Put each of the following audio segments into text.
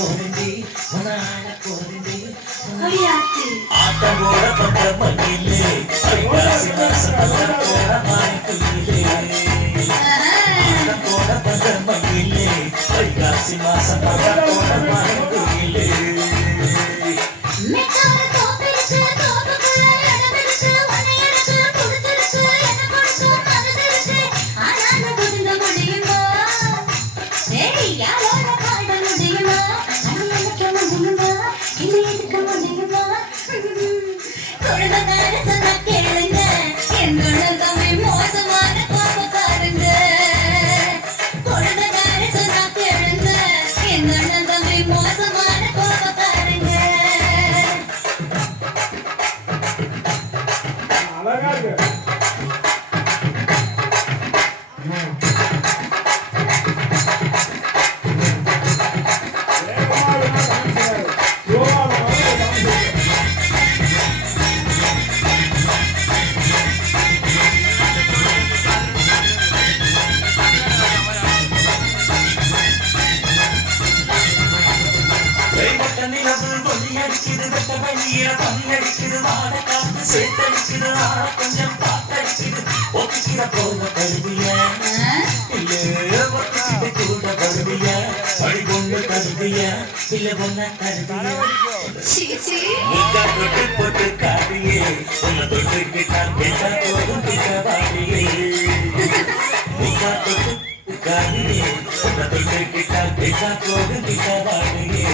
போறேன்டி உன்னால போறேன்டி ஆட்டமோட பண்ற மண்ணிலே ஐகாசி மாசம் போட மாறிக்குயிலே ஆட்டமோட பண்ற மண்ணிலே ஐகாசி மாசம் போட மாறிக்குயிலே கொஞ்சம் பாத்தடிக்குது ஒத்திக்கிற போல கருவியா இல்ல ஒத்திக்கிட்டு கூட கருவியா படி பொண்ணு கருவியா இல்ல பொண்ண கருவியா முக்கா தொட்டு போட்டு காரியே உன்னை தொட்டு கிட்டா கேட்டா போதும் கிட்டவாடியே முக்கா தொட்டு காரியே உன்னை தொட்டு கிட்டா கேட்டா போதும் கிட்டவாடியே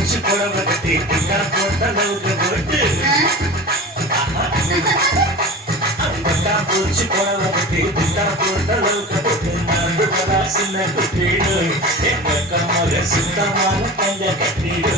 பூச்சி புடவகத்தை பின்னா போட்ட அளவுக்கு போட்டு பூச்சி புடவகத்தை பின்னா போட்ட அளவுக்கு போட்டு நாடு வரா சின்ன குட்டிடு எங்க கமல சுத்தமான பஞ்ச கட்டிடு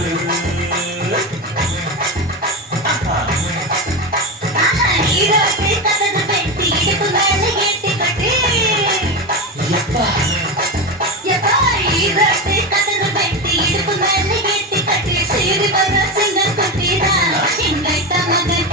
Siri bara singa kutira, hingai tamaga